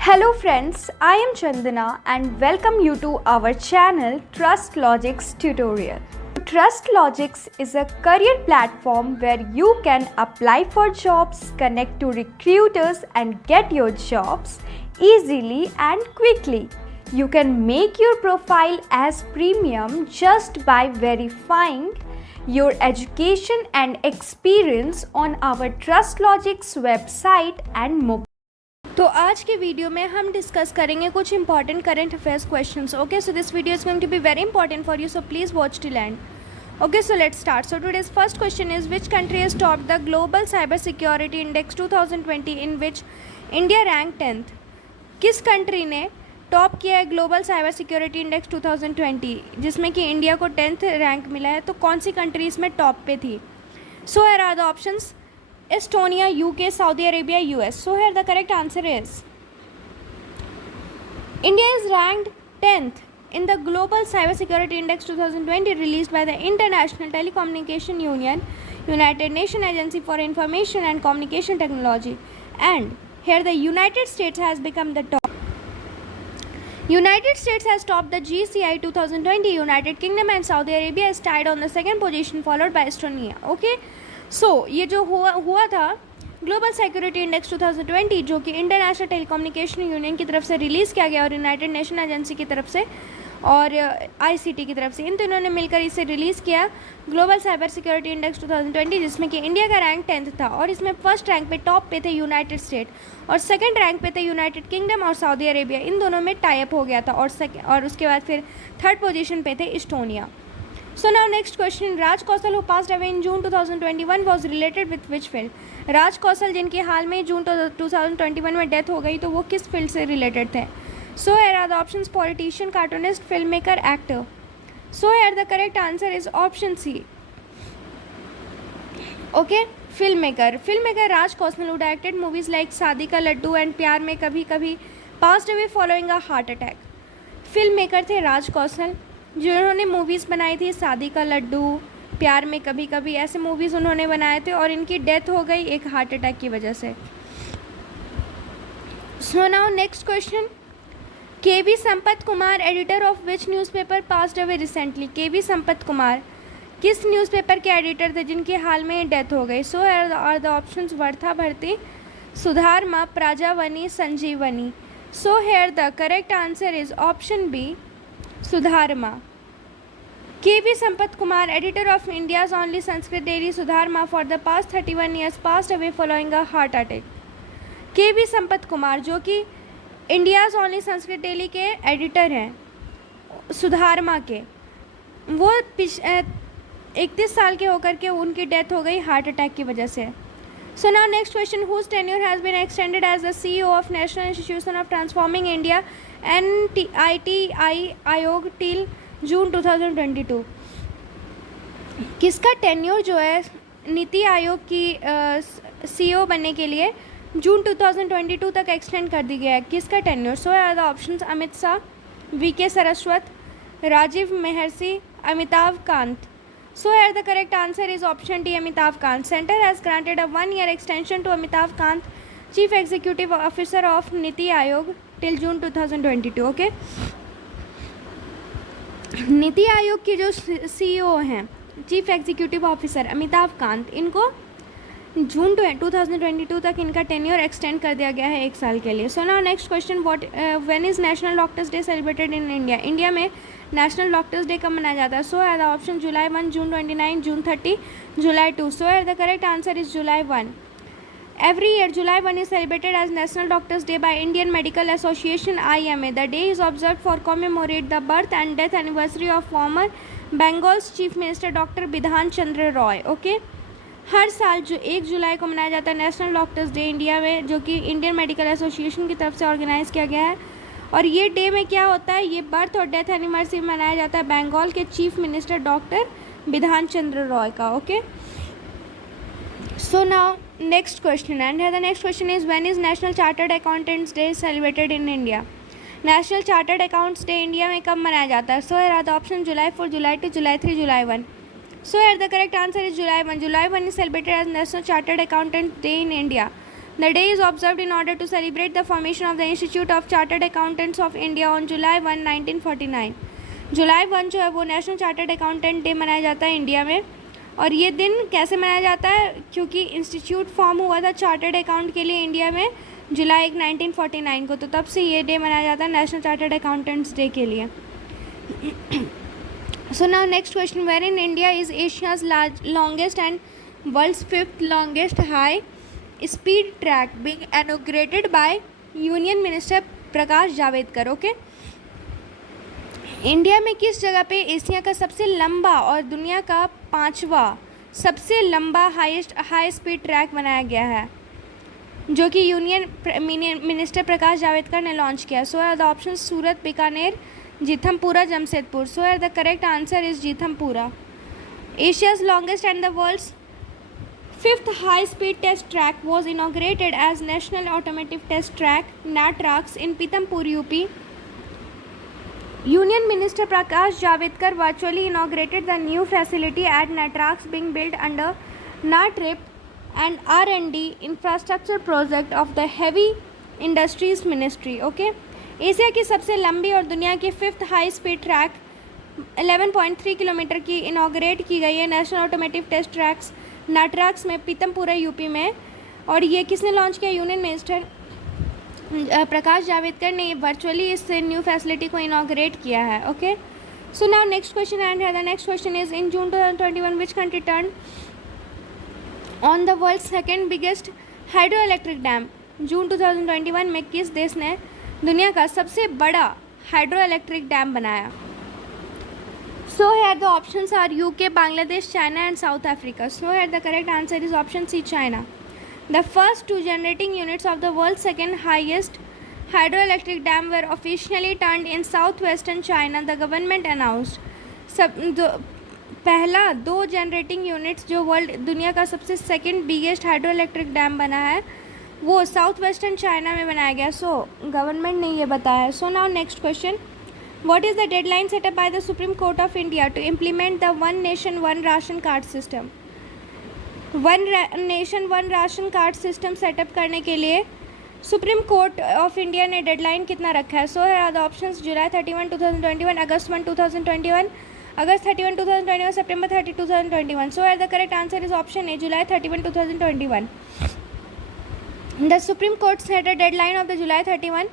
Hello friends, I am Chandana and welcome you to our channel Trust Logics Tutorial. Trust Logics is a career platform where you can apply for jobs, connect to recruiters and get your jobs easily and quickly. You can make your profile as premium just by verifying your education and experience on our Trust Logics website and mobile. तो आज के video में हम discuss करेंगे कुछ important current affairs questions. Okay, so this video is going to be very important for you, so please watch till end. Okay, so let's start. So today's first question is which country has topped the global cyber security index 2020 in which India rank 10th. किस country ने top किया है global cyber security index 2020 जिसमें कि India को 10th rank मिला है? तो कौन सी कंट्री इसमें टॉप पे थी? So here are the options: Estonia, UK, Saudi Arabia, US. So here the correct answer is India is ranked 10th in the Global Cybersecurity Index 2020 released by the International Telecommunication Union, United Nations Agency for Information and Communication Technology. And here the United States has become the top. United States has topped the GCI 2020. United Kingdom and Saudi Arabia is tied on the second position followed by Estonia. Okay. सो ये जो हुआ था global security index 2020 जो कि international telecommunication union की तरफ से release किया गया और यूनाइटेड नेशन एजेंसी की तरफ से और आईसीटी की तरफ से, इन तीनों ने मिलकर इसे रिलीज़ किया ग्लोबल साइबर सिक्योरिटी इंडेक्स 2020 जिसमें कि इंडिया का रैंक 10th था. और इसमें फर्स्ट रैंक पे टॉप पे थे यूनाइटेड स्टेट और सेकंड रैंक पे थे यूनाइटेड किंगडम और सऊदी अरेबिया. इन दोनों में टाई अप हो गया था और उसके बाद फिर थर्ड पोजीशन पे थे Estonia. So now next question, Raj Kaushal who passed away in June 2021 was related with which field? राज कौशल जिनकी हाल में जून 2021 में डेथ हो गई तो वो किस फील्ड से रिलेटेड थे? So here are the options: politician, cartoonist, filmmaker, actor. So here the correct answer is option C. Okay, filmmaker. Filmmaker Raj Kaushal who directed movies like शादी का लड्डू and प्यार में कभी कभी passed away following a heart attack. Filmmaker थे राज कौशल जिन्होंने movies बनाई थी शादी का लड्डू, प्यार में कभी कभी, ऐसे मूवीज़ उन्होंने बनाए थे और इनकी डेथ हो गई एक हार्ट अटैक की वजह से. So now next question, KV Sampath Kumar editor of which newspaper passed away recently? KV Sampath Kumar किस न्यूज़पेपर के एडिटर थे जिनकी हाल में डेथ हो गई? So are the options: Vartha Bharati, Sudharma, Prajavani, Sanjeevani. So here the correct answer is option B, Sudharma. KV Sampath Kumar, editor of India's only Sanskrit daily Sudharma for the past 31 years, passed away following a heart attack. केवी संपत कुमार जो कि India's only Sanskrit daily के editor हैं सुधारमा के, वो 31 साल के होकर के उनकी डेथ हो गई हार्ट अटैक की वजह से. So now next question, whose tenure has been extended as the CEO of National Institution of Transforming India NITI आयोग till जून 2022? किसका टेन्योर जो है नीति आयोग की सीईओ बनने के लिए जून 2022 तक एक्सटेंड कर दी गया है? किसका tenure? So are the options: Amit Shah, VK Saraswat, Rajiv Mehrishi, Amitabh Kant. So here the correct answer is option D, Amitabh Kant. Center has granted a 1-year extension to Amitabh Kant, Chief Executive Officer of Niti Aayog till June 2022. Okay. NITI Aayog के जो CEO हैं, chief executive officer Amitabh Kant, इनको जून 2022 तक इनका tenure extend कर दिया गया है 1 साल के लिए. So now next question, when is National Doctors Day celebrated in India? India में नेशनल डॉक्टर्स डे कब मनाया जाता है? So are the option: July 1, June 29, June 30, July 2. So are the correct answer is July 1. Every year, July 1 is celebrated as National Doctors Day by Indian Medical Association (IMA). The day is observed for commemorate the birth and death anniversary of former Bengal's Chief Minister Dr. Bidhan Chandra Roy. Okay. हर साल जो 1 जुलाई को मनाया जाता है national Doctors day India में, जो कि Indian medical association की तरफ से ऑर्गेनाइज़ किया गया है. और ये डे में क्या होता है, ये बर्थ और डेथ एनिवर्सरी मनाया जाता है बंगाल के chief minister doctor Bidhan Chandra Roy का. Okay, so now next question, and the next question is when is national chartered accountants day celebrated in India? National chartered accounts day India में कब मनाया जाता है? So here are the option: July 4, July 2, July 3, July 1. So here the correct answer is July 1. July 1 is celebrated as National Chartered Accountant Day in India. The day is observed in order to celebrate the formation of the Institute of Chartered Accountants of India on July 1, 1949. जुलाई 1 जो है वो national chartered accountant day मनाया जाता है India में। और ये दिन कैसे मनाया जाता है? क्योंकि इंस्टीट्यूट फॉर्म हुआ था चार्टर्ड अकाउंट के लिए इंडिया में जुलाई 1, 1949 को, तो तब से ये डे मनाया जाता है नेशनल चार्टर्ड अकाउंटेंट्स डे के लिए। So now next question, wherein India is Asia's longest and world's 5th longest high speed track being inaugurated by Union Minister Prakash Javadekar. Okay, India में किस जगह पे एशिया का सबसे लंबा और दुनिया का 5वां सबसे लंबा हाई स्पीड ट्रैक बनाया गया है, जो कि यूनियन मिनिस्टर प्रकाश जावड़ेकर ने लॉन्च किया? So are the option Surat, Bikaner, Jeethampura, Jamshedpur. So are the correct answer is Jeethampura. Asia's longest and the world's 5th high speed test track was inaugurated as National Automotive Test Track (NATRAX) in Pithampur, UP. Union Minister Prakash Javadekar virtually inaugurated the new facility at NATRAX being built under NATRIP and R&D infrastructure project of the Heavy Industries Ministry. Okay. Asia की सबसे लंबी और दुनिया की 5th high speed track 11.3 kilometre की inaugurate की गई है नेशनल ऑटोमेटिव टेस्ट ट्रैक्स नाट्रैक्स में पीतमपुरा यूपी में। और ये किसने लॉन्च किया? यूनियन मिनिस्टर प्रकाश जावड़ेकर ने वर्चुअली इस न्यू फैसिलिटी को इनाग्रेट किया है। Okay, so now next question and the next question is in June 2021 which country turn on the world second biggest hydro electric dam? June 2021 में किस देश ने दुनिया का सबसे बड़ा हाइड्रो इलेक्ट्रिक डैम बनाया? So here the options are UK, Bangladesh, China and South Africa. So here the correct answer is option C, China. The first 2 generating units of the world's second highest hydroelectric dam were officially turned in southwestern China, the government announced. पहला 2 generating units जो world दुनिया का सबसे second biggest hydro electric dam बना है वो south western China में बनाया गया। सो गवर्नमेंट ने ये बताया है। सो now next question, what is the deadline set up by the Supreme Court of India to implement the one nation one ration card system? one nation one ration card system setup करने के लिए supreme court of India ने deadline कितना रखा है? सो है the options July 31, 2021, August 1, 2021, August 31, 2021, September 30, 2021. So the correct answer is option A, July 31, 2021. The Supreme Court set a deadline of the July 31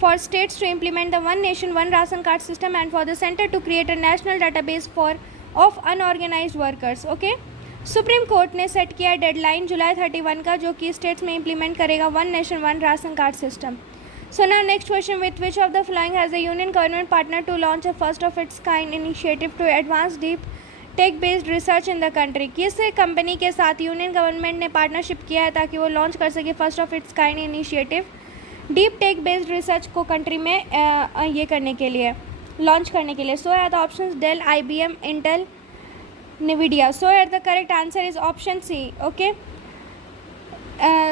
for states to implement the one nation one ration card system and for the center to create a national database of unorganized workers. Okay, supreme court ने set किया deadline जुलाई 31 का, जो कि states में implement करेगा one nation one ration card system. So now next question, with which of the following has the union government partner to launch a first of its kind initiative to advance deep tech based research in the country? किस company के साथ union government ने partnership किया है ताकि वो launch कर सके first of its kind initiative deep tech based research को कंट्री में ये करने के लिए, लॉन्च करने के लिए? So are the options Dell, IBM, Intel, NVIDIA. So here the correct answer is option C. Okay.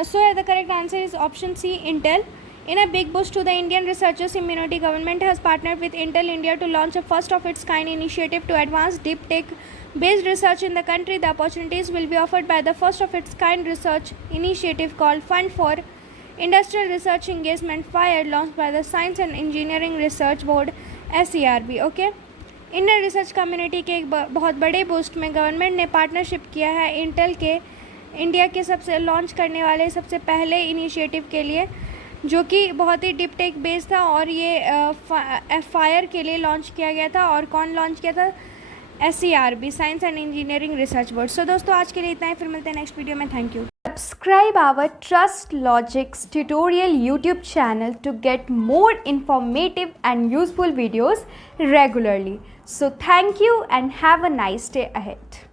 So here the correct answer is option C, Intel. In a big boost to the Indian researchers' immunity, government has partnered with Intel India to launch a first of its kind initiative to advance deep tech based research in the country. The opportunities will be offered by the first of its kind research initiative called Fund for Industrial Research Engagement FIRE, launched by the Science and Engineering Research Board SERB. Okay. Indian research community के एक बहुत बड़े boost में government ने partnership किया है Intel के India के सबसे लॉन्च करने वाले सबसे पहले इनिशिएटिव के लिए, जो कि बहुत ही डीप टेक बेस्ड था और ये फायर के लिए लॉन्च किया गया था। और कौन लॉन्च किया था? SERB, Science and Engineering Research Board. So दोस्तों आज के लिए इतना ही, फिर मिलते हैं नेक्स्ट वीडियो में। Thank you. Subscribe our Trust Logics tutorial YouTube channel to get more informative and useful videos regularly. So thank you and have a nice day ahead.